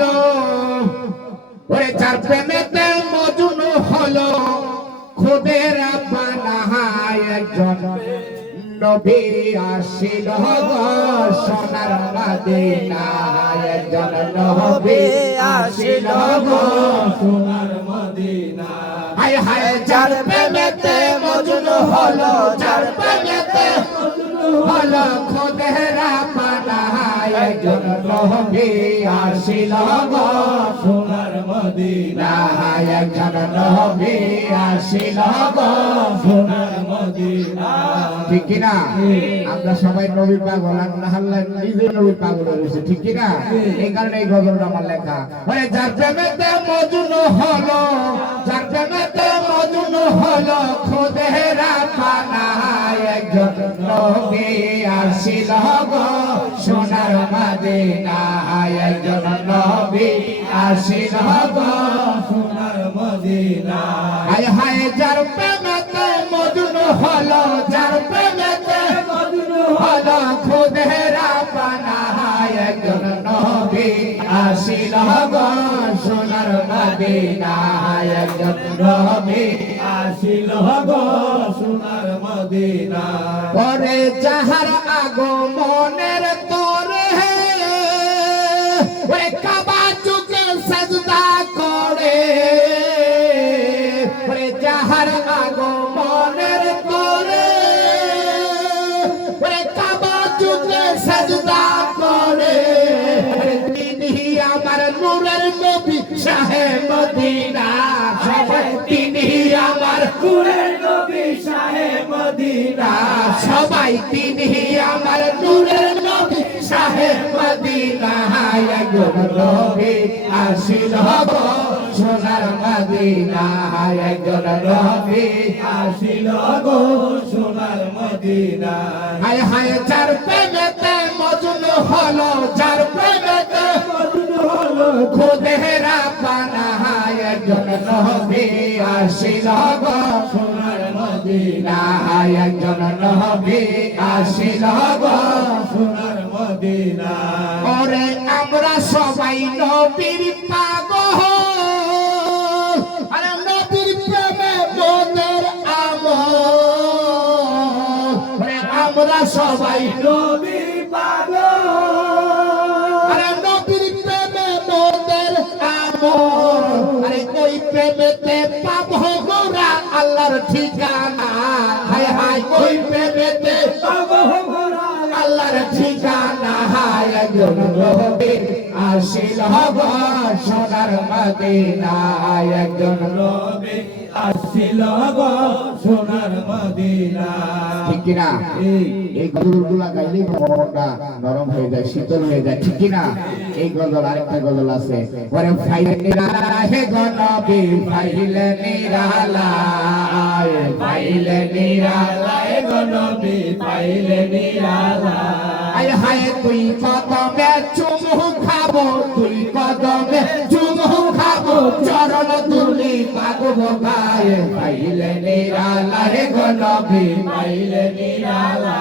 হলো ওরে যার প্রেমেতে মজনু হলো খুদের বানায় একজন নবী আসিল গো সোনার মদিনায় একজন নবী আসিল গো সোনার মদিনা হায় হায় যার প্রেমেতে মজনু হলো যার প্রেমেতে হলো খুদের বানায় একজন নবী আসিল গো সোনার মদিনা একজন নবী আসিল গো সোনার মদিনা ঠিক কিনা আমরা সবাই নবীর পাগল আল্লাহ নিজে নবীর পাগল হয়েছে ঠিক কিনা এই কারণে এই গজলটা আমার লেখা মানে যার প্রেমেতে মজনু হলো যার প্রেমেতে মজনু হলো খুদেরা বানায় একজন নবী আসিল গো সোনার মদিনায় একজন নবী আসিল গো সোনার মদিনা হায় হায় যার প্রেমেতে মজনু হলো যার প্রেমেতে মজনু হলো খুদেরা বানায় একজন নবী আসিল গো সোনার মদিনায় একজন নবী আসিল গো সোনার মদিনা পরে যাহার আগমনের তোরে ওরে কাবা চুকে সাজদা করে ওরে যাহার আগমনের তোরে ওরে কাবা চুকে সাজদা করে তিনি আমার নূরের নবী শাহে মদিনা তিনি আমার নূরের নবী শাহে মদিনা সবাই তিনি আমার নূরের নবী শাহে মদিনা একজন নবী আসিল গো সোনার মদিনা একজন নবী আসিল গো সোনার মদিনা হায় হায় যার প্রেমেতে মজনু হলো যার প্রেমেতে মজনু হলো খুদেরা বানায় একজন নবী আসিল গো সোনার মদিনা একজন নবী আসিল গো সোনার মদিনা ওরে আমরা সবাই নবীর পাগল আরে নবীর প্রেমে মোদের আমল ওরে আমরা সবাই নবীর পাগল আরে নবীর প্রেমে মোদের আমল আরে ওই প্রেমেতে পাবো গোরা আল্লাহর ঠিকানা হায় হায় ওই প্রেমেতে পাবো মোরা আল্লাহর ঠিকানা একজন নবী আসিল গো সোনার মদিনা একজন নবী আসিল গো সোনার মদিনা ঠিক কিনা এই গজলগুলা গাইলেই মনটা নরম হয়ে যায় শীতল হয়ে যায় ঠিক কিনা এই গজল আরেকটা গজল আছে ওরে ফাইলে নিরালা হে গো নবী ফাইলে নিরালা পাইলে নিরালা গো নবী পাইলে নিরালা আয় হায় তুই কদমে চুমু খাবো তুই কদমে চুমু খাবো চরণ তুলি পাগবো গায়ে পাইলে নিরালা হে গো নবী পাইলে নিরালা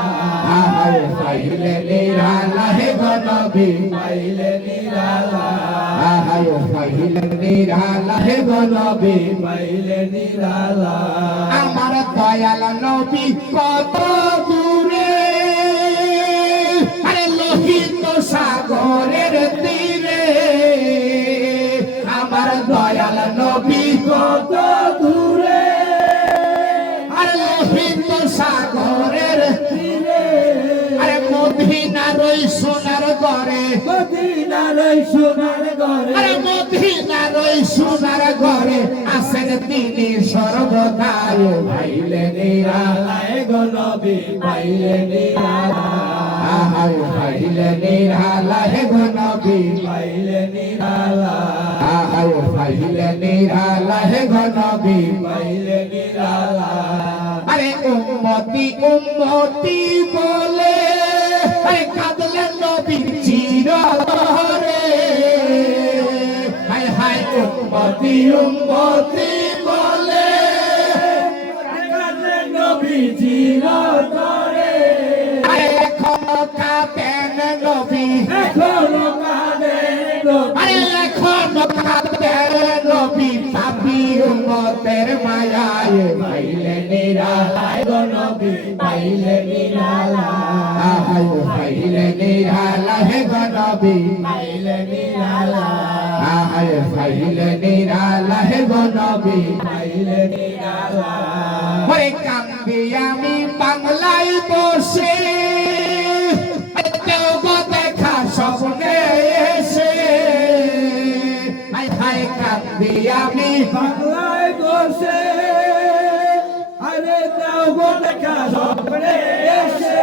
হায় পাইলে নিরালা হে গো নবী পাইলে নিরালা হায় পাইলে নিরালা হে গো নবী পাইলে নিরালা আমার দয়াল নবী কত দূরে আরে লোহিত সাগরের তীরে আমার দয়াল নবী কত দূরে আরে লোহিত সাগরের তীরে আরে মদিনার ওই সোনার ঘরে মদিনার সোনার ঘরে আরে মদিনার ওই সোনার ঘরে আসেন তিনি সর্বদাই পাইলে নিরালা গো নবী পাইলে নিরালা পাইলে নিরালা হে গো নবী পাইলে নিরালা পাইলে নিরালা হে গো নবী পাইলে নিরালা আরে উম্মতি উম্মতি বলে আরে কাঁদলেন নবী চিরতরে হায় হায় উম্মতি উম্মতি বলে নবী চিরতরে এখনো কাঁদেন নবী এখনো কাঁদে নবী আরে এখন খাতে নবী পাপি উম্মতের মায়ায় পাইলে নিরালায় গো নবী পাইলে নিরালায় আহাই পাইলে নিরালায় গো নবী পাইলে নিরালায় আহাই পাইলে নিরালায় গো নবী পাইলে নিরালায় ওরে কান্দি আমি বাংলায় বসে দেব দেখা স্বপ্নে এসে হাই হাই কান্দি আমি বাংলায় বসে আরে দাও গো দেখা স্বপ্নে এসে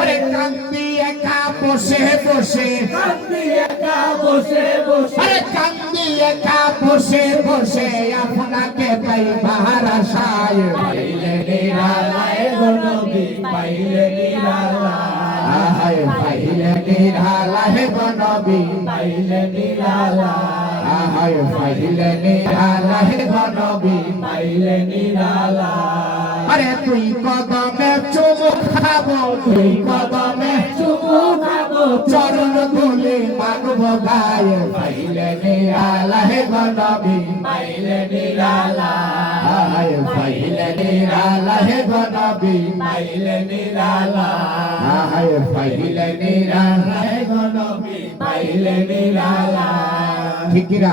ওরে কান্দি একা বসে বসে কান্দি একা বসে বসে আরে কান্দি একা বসে বসে আপনাকে পাই বাহার আশায় পাইলে নিরালায় গো নবী পাইলে নিরালায় আহাই পাইলে নিরালায় গো নবী পাইলে নিরালায় আহাই পাইলে নিরালায় গো নবী পাইলে নিরালায় আরে তুই কদমে চুমু খাবো তুই কদমে চুমু খাবো চরণ ধুলি মানব গায়ে পাইলে নিরালায় গো নবী পাইলে নিরালায় আহাই পাইলে নিরালায় গো নবী পাইলে নিরালায় আহাই পাইলে নিরালায় গো নবী পাইলে নিরালায় ঠিক কিনা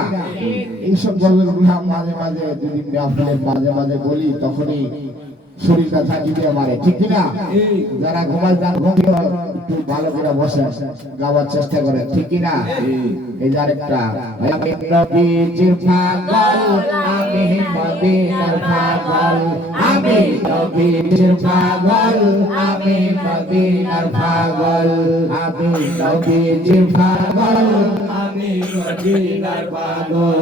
এইসব গল্পগুলো মাঝে মাঝে যদি আপনাদের মাঝে মাঝে বলি তখনই শরীরটা থাকিতে মারে ঠিক কিনা যারা ঘুমায় যান ঘুম থেকে একটু ভালো করে বসে গাওয়ার চেষ্টা করে ঠিক কিনা এই যে আরেকটা আমি নবীজির পাগল আমি মদিনার পাগল আমি নবীজির পাগল আমি মদিনার পাগল আমি নবীজির পাগল আমি মদিনার পাগল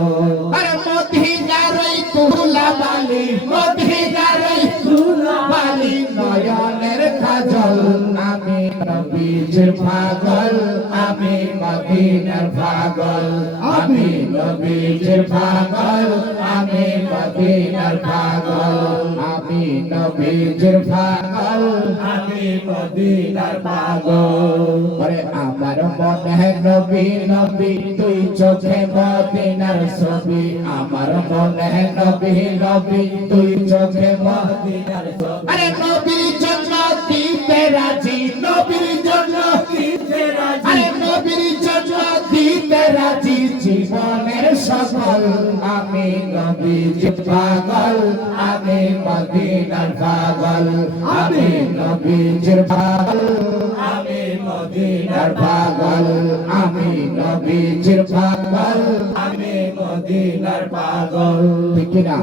আরে মদিনার ওই তুলা বালি মদিনার ওই তুলা বালি নয়নের কাজল আমি নবীজির পাগল আমি মদিনার পাগল আমি নবীজির পাগল আমি মদিনার পাগল আমি নবীজির পাগল আমি মদিনার পাগল আরে আমার মনে নবী নবী তুই চোখে মদিনার ছবি আমার মনে নবী নবী তুই চোখে মদিনার ছবি আরে নবীর জন্য দিতে রাজি নবীর জন্য দিতে রাজি আরে নবীর জন্য দিতে রাজি জীবনের সফল আমি নবীর পাগল আমি মদিনার পাগল আমি নবীর পাগল আমি মদিনার আর পাগল আমি নবীজির পাগল আমি মদিনার পাগল ঠিক কিনা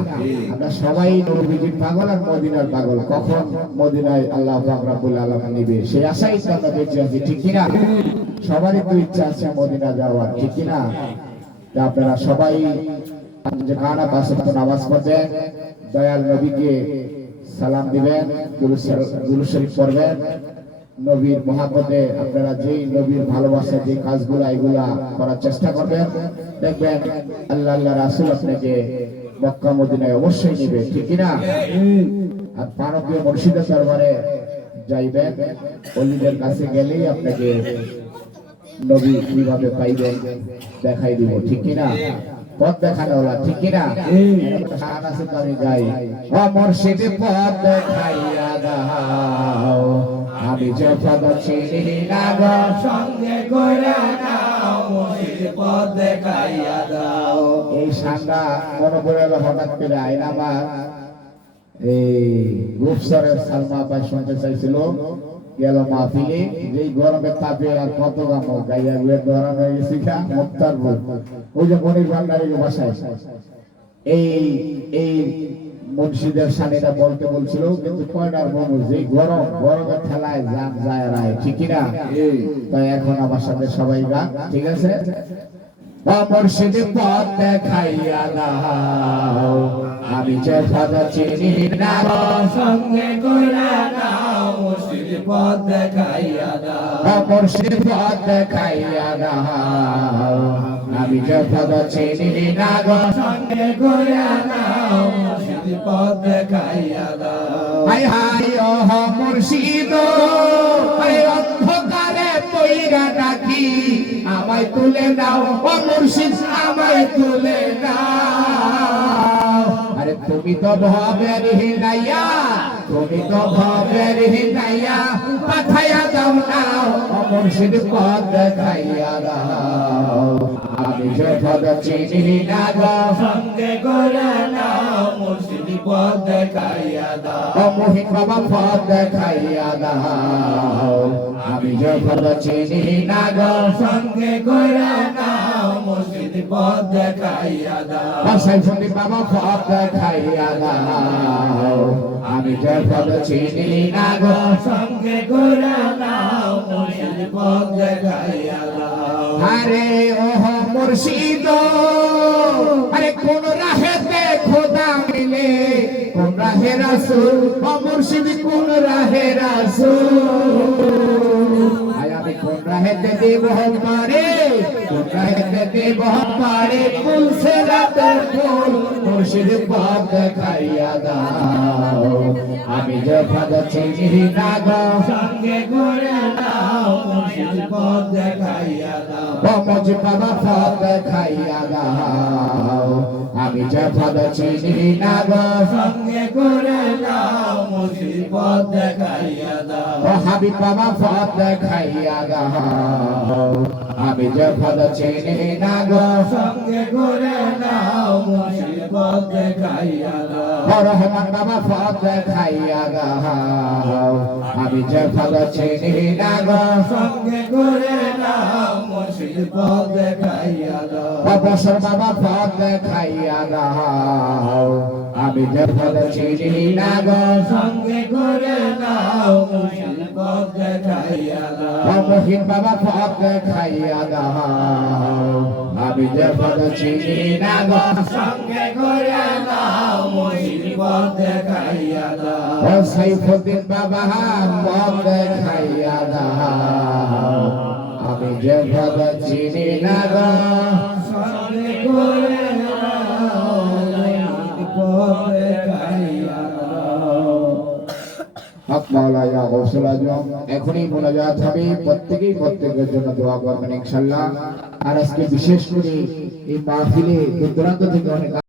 আমরা সবাই নবীজির পাগল আর মদিনার পাগল কখন মদিনায় আল্লাহ পাক রব্বুল আলামিন নেবে সেই আশাই তো আমরা বেঁচে আছি ঠিক কিনা সবারই তো ইচ্ছা আছে মদিনা যাওয়ার ঠিক কিনা তা আপনারা সবাই যে কানা পাশে নামাজ পড়বেন দয়াল নবীকে সালাম দিবেন দুরূদ শরীফ পড়বেন নবীর মহাপদে আপনারা যেই নবীর ভালোবাসা যে কাজগুলা এগুলা করার চেষ্টা করবেন দেখবেন আল্লাহ রাসূল আপনাকে মক্কা মদিনায় অবশ্যই নেবে ঠিক কিনা আর পারকীয় মুর্শিদের দরবারে যাইবেন ওলিদের কাছে গেলেই আপনাকে নবী কিভাবে পাইবেন দেখাই দিব ঠিক কিনা পথ দেখানো ওলা ঠিক কিনা গান আছে তো আমি গাই ও মুর্শিদ পথ দেখাইয়া দাও আমি যে পদ চিনি না গো সঙ্গে করে নাও মুর্শিদ পথ দেখাইয়া দাও এই সাঙ্গা মনে পড়ে গেল হঠাৎ করে আইন আমার এই গুপসরের সালমা পাই শুনতে চাইছিল গেল মাহফিলে যেই গরমে তাপে আর কত গাম গাইয়া গুয়ে গরম হয়ে গেছি খা মুক্তার বল ওই যে মনির ভান্ডারী বাসায় এই এই মুর্শিদের সানিটা বলতে বলছিল কিন্তু কয়টার মানুষ যে গরমের ঠেলায় যান যায় রায় ঠিক না তাই এখন আমার সাথে সবাই গান ঠিক আছে ও মুর্শিদ পথ দেখাইয়া দাও আমি যে পদ চিনি না গো সঙ্গে করে নাও মুর্শিদ পথ দেখাইয়া দাও ও মুর্শিদ পথ দেখাইয়া দাও আমি যে পদ চিনি না গো সঙ্গে করে নাও মুর্শিদ পথ দেখাইয়া দাও হাই হাই ও মুর্শিদ এই অন্ধকারে লইয়া ডাকি আমায় তুলে নাও ও মুর্শিদ আমায় তুলে নাও আরে তুমি তো ভবের হিনাইয়া তুমি তো ভবের হিনাইয়া পাঠাইয়া দাও নাও ও মুর্শিদ পথ দেখাইয়া দাও আমি যে পদ চিনি না গো সঙ্গে করে নাও মুর্শিদ পথ দেখাইয়া দাও ও মোহিন বাবা পথ দেখাইয়া দাও আমি যে পদ চিনি না গো সঙ্গে করে নাও মুর্শিদ পথ দেখাইয়া দাও ও সাইফুদ্দিন বাবা পথ দেখাইয়া দাও আমি যে পদ চিনি না গো সঙ্গে করে নাও মুর্শিদ পথ দেখাইয়া দাও আরে ওহ মুর্শিদ আরে কোন রাহেতে খোদা মিলে কোন রাহে রাসূল ও মুর্শিদ কোন রাহে রাসূল আয় আমি কোন রাহেতে দেব পারে কোন রাহেতে দেব পারে ফুল সে রাতের ফুল মুর্শিদ পথ দেখাইয়া দাও আমি যে পদ চিনি না গো সঙ্গে করে নাও মুর্শিদ পথ দেখাইয়া দাও ও মুর্শিদ বাবা পথ দেখাইয়া দাও আমি যে পদ চিনি না গো সঙ্গে করে নাও মুর্শিদ পথ দেখাইয়া দাও ও হাবিব বাবা পথ দেখাইয়া দাও আমি যে পদ চিনি না গো সঙ্গে করে নাও মুর্শিদ পথ দেখাইয়া দাও ও রহমান বাবা পথ দেখাইয়া দাও আমি যে পদ চিনি না গো সঙ্গে করে নাও মুর্শিদ পথ দেখাইয়া দাও ও বসর বাবা পথ দেখাইয়া দাও আমি যে পদ চিনি না গো সঙ্গে করে নাও মুর্শিদ পথ দেখাইয়া দাও ও মহিন বাবা পথ দেখাইয়া দাও আমি যে পদ চিনি না গো সঙ্গে করে নাও মুর্শিদ পথ দেখাইয়া দাও ও সাইফুদ্দিন বাবা পথ দেখাইয়া দাও আমি যে পদ চিনি না গো সঙ্গে করে নাও মুর্শিদ পথ দেখাইয়া দাও হক মাওলা ইয়া গৌসুল আজম এখনই মোনাজাত হবে প্রত্যেকেই প্রত্যেকের জন্য দোয়া করবেন ইনশাআল্লাহ আর আজকে বিশেষ করে এই মাহফিলে দূর দূরান্ত থেকে অনেক